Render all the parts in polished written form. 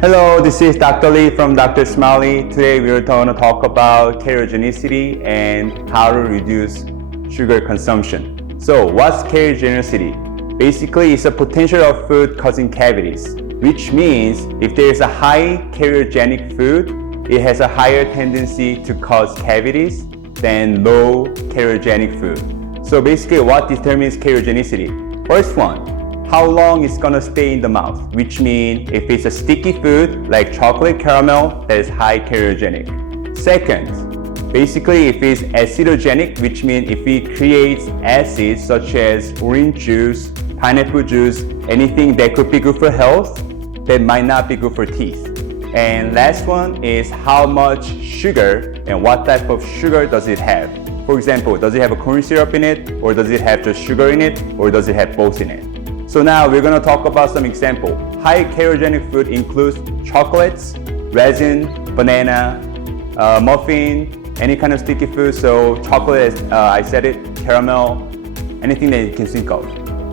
Hello, this is Dr. Lee from Dr. SmiLee. Today we are going to talk about cariogenicity and how to reduce sugar consumption. So what's cariogenicity? Basically, it's a potential of food causing cavities, which means if there is a high cariogenic food, it has a higher tendency to cause cavities than low cariogenic food. So basically, what determines cariogenicity? First one, how long it's gonna stay in the mouth, which means if it's a sticky food like chocolate caramel, that is high cariogenic. Second, basically if it's acidogenic, which means if it creates acids such as orange juice, pineapple juice, anything that could be good for health, that might not be good for teeth. And last one is how much sugar and what type of sugar does it have. For example, does it have a corn syrup in it, or does it have just sugar in it, or does it have both in it? So now we're going to talk about some example. High cariogenic food includes chocolates, resin, banana, muffin, any kind of sticky food. So chocolate, I said it, caramel, anything that you can think of.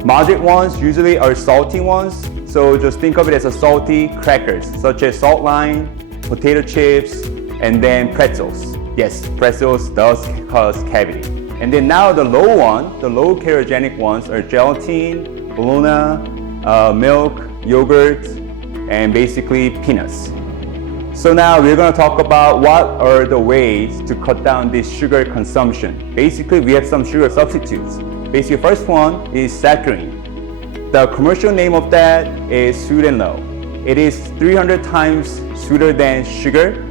Moderate ones usually are salty ones. So just think of it as a salty crackers, such as salt lime, potato chips, and then pretzels. Yes, pretzels does cause cavity. And then now the low cariogenic ones are gelatin, bologna, milk, yogurt, and basically peanuts. So now we're going to talk about what are the ways to cut down this sugar consumption. Basically, we have some sugar substitutes. Basically, first one is saccharin. The commercial name of that is sweet and low. It is 300 times sweeter than sugar,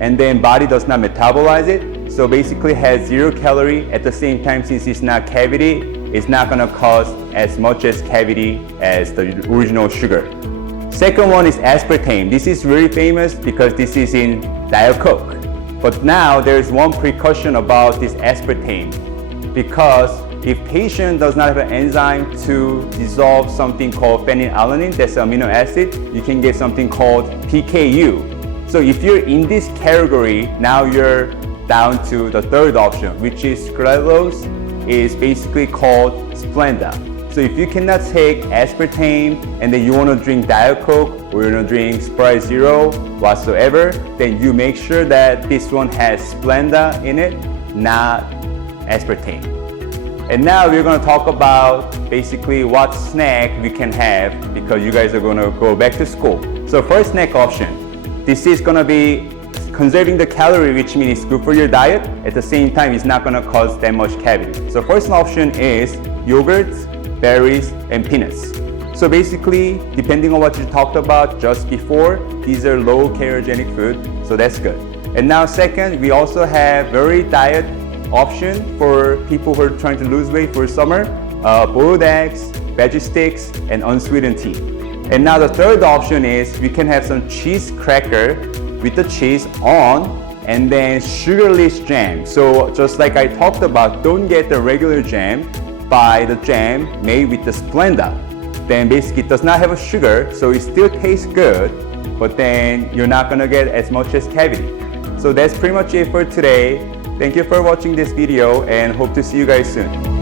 and then body does not metabolize it. So basically has 0 calorie. At the same time, since it's not cavity, it's not going to cause as much as cavity as the original sugar. Second one is aspartame. This is very famous because this is in Diet Coke. But now there's one precaution about this aspartame, because if patient does not have an enzyme to dissolve something called phenylalanine, that's an amino acid, you can get something called PKU. So if you're in this category, now you're down to the third option, which is sucralose, is basically called Splenda. So if you cannot take aspartame and then you want to drink Diet Coke or you want to drink Sprite Zero whatsoever, then you make sure that this one has Splenda in it, not aspartame. And now we're going to talk about basically what snack we can have, because you guys are going to go back to school. So first snack option, this is going to be conserving the calorie, which means it's good for your diet. At the same time, it's not going to cause that much cavity. So first option is yogurts, berries, and peanuts. So basically, depending on what you talked about just before, these are low cariogenic food, so that's good. And now second, we also have very diet option for people who are trying to lose weight for summer, boiled eggs, veggie sticks, and unsweetened tea. And now the third option is we can have some cheese cracker with the cheese on, and then sugarless jam. So just like I talked about, don't get the regular jam, buy the jam made with the Splenda. Then basically it does not have a sugar, so it still tastes good, but then you're not gonna get as much as cavity. So that's pretty much it for today. Thank you for watching this video and hope to see you guys soon.